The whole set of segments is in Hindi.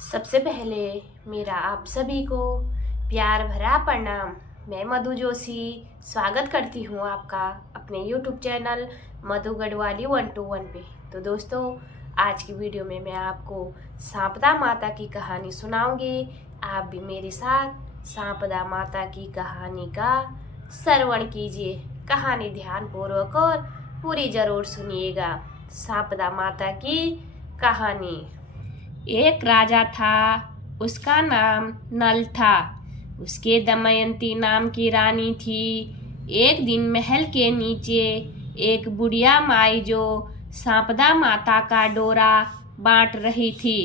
सबसे पहले मेरा आप सभी को प्यार भरा प्रणाम। मैं मधु जोशी स्वागत करती हूँ आपका अपने YouTube चैनल मधु गढ़वाली 121 पे। तो दोस्तों, आज की वीडियो में मैं आपको सांपदा माता की कहानी सुनाऊंगी। आप भी मेरे साथ सांपदा माता की कहानी का श्रवण कीजिए। कहानी ध्यानपूर्वक और पूरी जरूर सुनिएगा। सांपदा माता की कहानी। एक राजा था, उसका नाम नल था। उसके दमयंती नाम की रानी थी। एक दिन महल के नीचे एक बुढ़िया माई जो सांपदा माता का डोरा बांट रही थी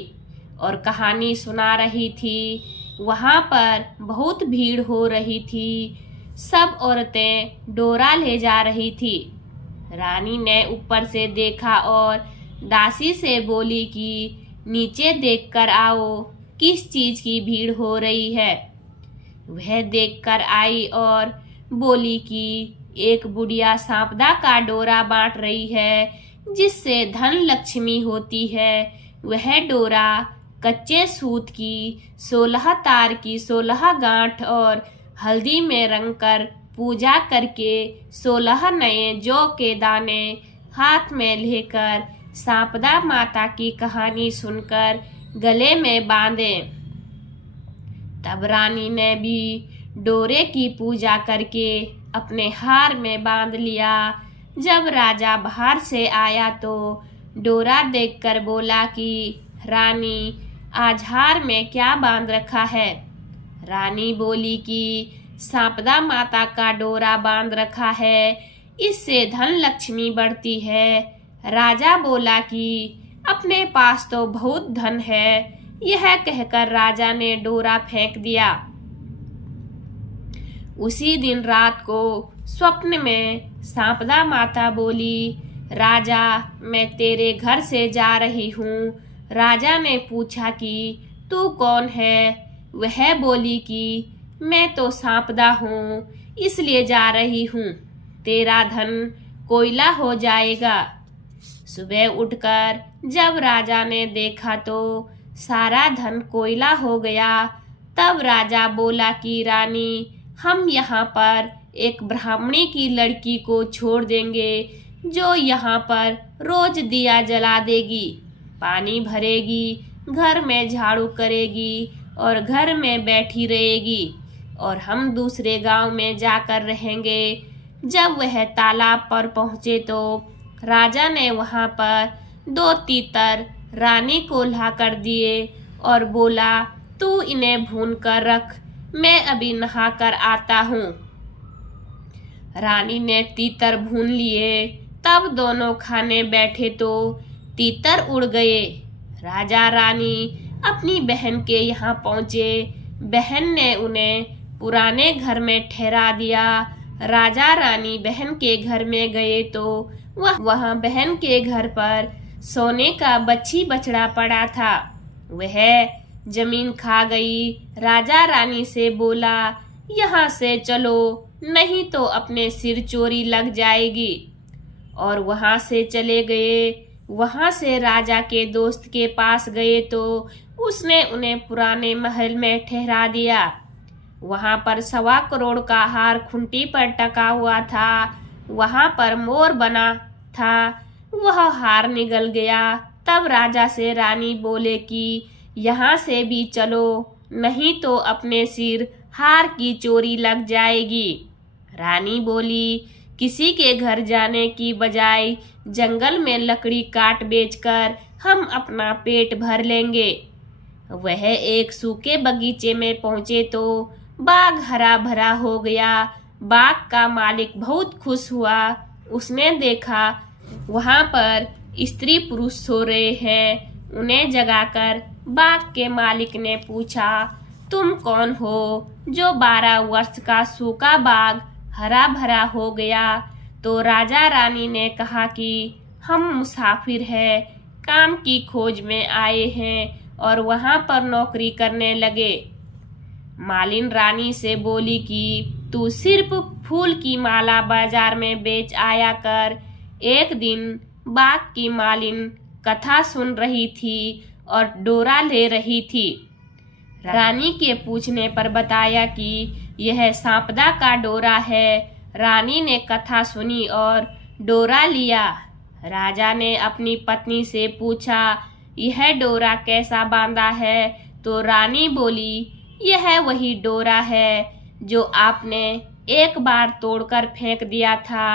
और कहानी सुना रही थी। वहाँ पर बहुत भीड़ हो रही थी। सब औरतें डोरा ले जा रही थी। रानी ने ऊपर से देखा और दासी से बोली कि नीचे देखकर आओ, किस चीज की भीड़ हो रही है। वह देखकर आई और बोली कि एक बुढ़िया सांपदा का डोरा बांट रही है, जिससे धन लक्ष्मी होती है। वह डोरा कच्चे सूत की 16 तार की 16 गांठ और हल्दी में रंग कर पूजा करके 16 नए जौ के दाने हाथ में लेकर सांपदा माता की कहानी सुनकर गले में बांधे। तब रानी ने भी डोरे की पूजा करके अपने हार में बांध लिया। जब राजा बाहर से आया तो डोरा देखकर बोला कि रानी, आज हार में क्या बांध रखा है। रानी बोली कि सांपदा माता का डोरा बांध रखा है, इससे धन लक्ष्मी बढ़ती है। राजा बोला कि अपने पास तो बहुत धन है। यह कहकर राजा ने डोरा फेंक दिया। उसी दिन रात को स्वप्न में सांपदा माता बोली, राजा, मैं तेरे घर से जा रही हूँ। राजा ने पूछा कि तू कौन है। वह बोली कि मैं तो सांपदा हूँ, इसलिए जा रही हूँ। तेरा धन कोयला हो जाएगा। सुबह उठकर जब राजा ने देखा तो सारा धन कोयला हो गया। तब राजा बोला कि रानी, हम यहाँ पर एक ब्राह्मणी की लड़की को छोड़ देंगे, जो यहाँ पर रोज दिया जला देगी, पानी भरेगी, घर में झाड़ू करेगी और घर में बैठी रहेगी, और हम दूसरे गांव में जाकर रहेंगे। जब वह तालाब पर पहुँचे तो राजा ने वहां पर 2 तीतर रानी को ला कर दिए और बोला, तू इन्हें भून कर रख, मैं अभी नहा कर आता हूँ। रानी ने तीतर भून लिए। तब दोनों खाने बैठे तो तीतर उड़ गए। राजा रानी अपनी बहन के यहाँ पहुँचे। बहन ने उन्हें पुराने घर में ठहरा दिया। राजा रानी बहन के घर में गए तो वहाँ बहन के घर पर सोने का बच्छी बछड़ा पड़ा था। वह जमीन खा गई। राजा रानी से बोला, यहाँ से चलो, नहीं तो अपने सिर चोरी लग जाएगी। और वहाँ से चले गए। वहाँ से राजा के दोस्त के पास गए तो उसने उन्हें पुराने महल में ठहरा दिया। वहाँ पर 1.25 करोड़ का हार खूंटी पर टका हुआ था। वहाँ पर मोर बना था। वह हार निगल गया। तब राजा से रानी बोले कि यहाँ से भी चलो, नहीं तो अपने सिर हार की चोरी लग जाएगी। रानी बोली, किसी के घर जाने की बजाय जंगल में लकड़ी काट बेचकर हम अपना पेट भर लेंगे। वह एक सूखे बगीचे में पहुँचे तो बाग हरा भरा हो गया। बाग का मालिक बहुत खुश हुआ। उसने देखा वहाँ पर स्त्री पुरुष सो रहे हैं। उन्हें जगाकर बाग के मालिक ने पूछा, तुम कौन हो जो 12 वर्ष का सूखा बाग हरा भरा हो गया। तो राजा रानी ने कहा कि हम मुसाफिर हैं, काम की खोज में आए हैं और वहाँ पर नौकरी करने लगे। मालिन रानी से बोली कि तू सिर्फ फूल की माला बाजार में बेच आया कर। एक दिन बाग की मालिन कथा सुन रही थी और डोरा ले रही थी। रानी के पूछने पर बताया कि यह सांपदा का डोरा है। रानी ने कथा सुनी और डोरा लिया। राजा ने अपनी पत्नी से पूछा, यह डोरा कैसा बांधा है? तो रानी बोली, यह वही डोरा है जो आपने एक बार तोड़कर फेंक दिया था।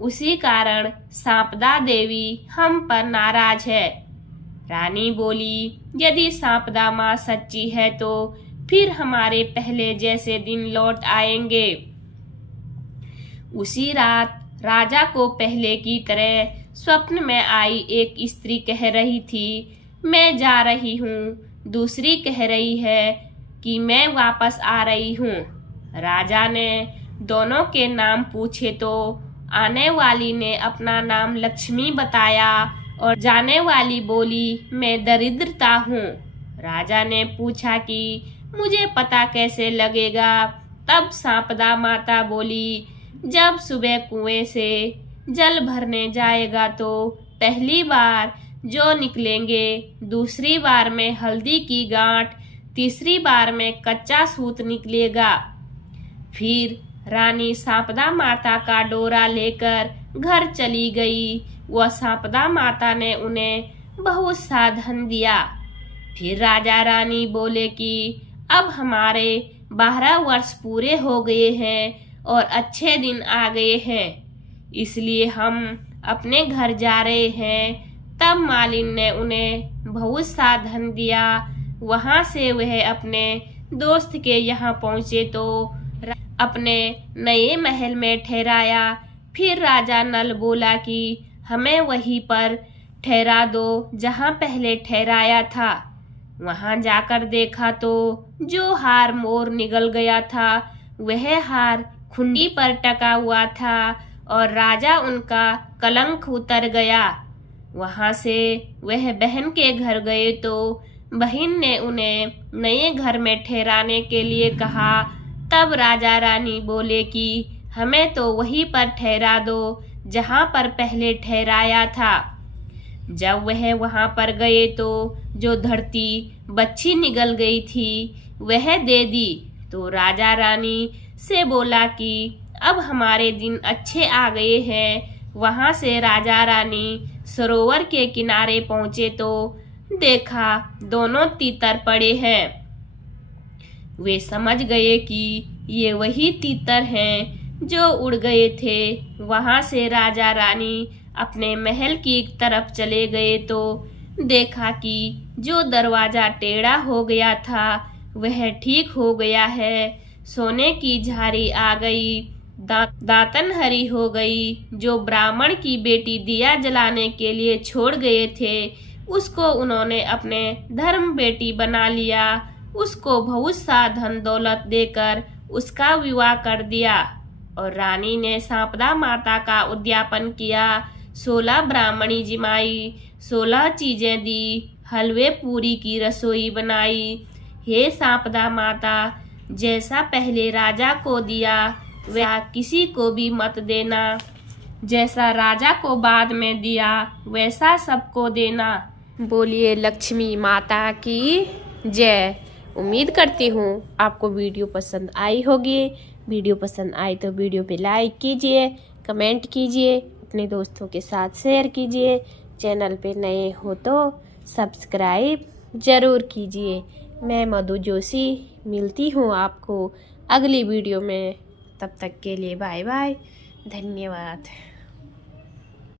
उसी कारण सांपदा देवी हम पर नाराज है। रानी बोली, यदि सांपदा माँ सच्ची है तो फिर हमारे पहले जैसे दिन लौट आएंगे। उसी रात राजा को पहले की तरह स्वप्न में आई एक स्त्री कह रही थी, मैं जा रही हूँ। दूसरी कह रही है कि मैं वापस आ रही हूँ। राजा ने दोनों के नाम पूछे तो आने वाली ने अपना नाम लक्ष्मी बताया और जाने वाली बोली, मैं दरिद्रता हूँ। राजा ने पूछा कि मुझे पता कैसे लगेगा? तब सांपदा माता बोली, जब सुबह कुएं से जल भरने जाएगा तो पहली बार जो निकलेंगे, दूसरी बार में हल्दी की गांठ, तीसरी बार में कच्चा सूत निकलेगा। फिर रानी सांपदा माता का डोरा लेकर घर चली गई। वह सांपदा माता ने उन्हें बहुत सा धन दिया। फिर राजा रानी बोले कि अब हमारे 12 वर्ष पूरे हो गए हैं और अच्छे दिन आ गए हैं, इसलिए हम अपने घर जा रहे हैं। तब मालिन ने उन्हें बहुत सा धन दिया। वहां से वह अपने दोस्त के यहाँ पहुँचे तो अपने नए महल में ठहराया। फिर राजा नल बोला कि हमें वहीं पर ठहरा दो जहाँ पहले ठहराया था। वहां जाकर देखा तो जो हार मोर निगल गया था वह हार खुंडी पर टका हुआ था और राजा उनका कलंक उतर गया। वहां से वह बहन के घर गए तो बहन ने उन्हें नए घर में ठहराने के लिए कहा। तब राजा रानी बोले कि हमें तो वहीं पर ठहरा दो जहाँ पर पहले ठहराया था। जब वह वहाँ पर गए तो जो धरती बच्ची निगल गई थी वह दे दी। तो राजा रानी से बोला कि अब हमारे दिन अच्छे आ गए हैं। वहाँ से राजा रानी सरोवर के किनारे पहुँचे तो देखा दोनों तीतर पड़े हैं। वे समझ गए कि ये वही तीतर हैं जो उड़ गए थे। वहां से राजा रानी अपने महल की तरफ चले गए तो देखा कि जो दरवाजा टेढ़ा हो गया था वह ठीक हो गया है। सोने की झारी आ गई, दातन हरी हो गई। जो ब्राह्मण की बेटी दिया जलाने के लिए छोड़ गए थे उसको उन्होंने अपने धर्म बेटी बना लिया। उसको बहुत सा धन दौलत देकर उसका विवाह कर दिया और रानी ने सांपदा माता का उद्यापन किया। 16 ब्राह्मणी जिमाई, 16 चीजें दी, हलवे पूरी की रसोई बनाई। हे सांपदा माता, जैसा पहले राजा को दिया वह किसी को भी मत देना। जैसा राजा को बाद में दिया वैसा सबको देना। बोलिए लक्ष्मी माता की जय। उम्मीद करती हूँ आपको वीडियो पसंद आई होगी। वीडियो पसंद आई तो वीडियो पे लाइक कीजिए, कमेंट कीजिए, अपने दोस्तों के साथ शेयर कीजिए। चैनल पे नए हो तो सब्सक्राइब ज़रूर कीजिए। मैं मधु जोशी मिलती हूँ आपको अगली वीडियो में। तब तक के लिए बाय बाय, धन्यवाद।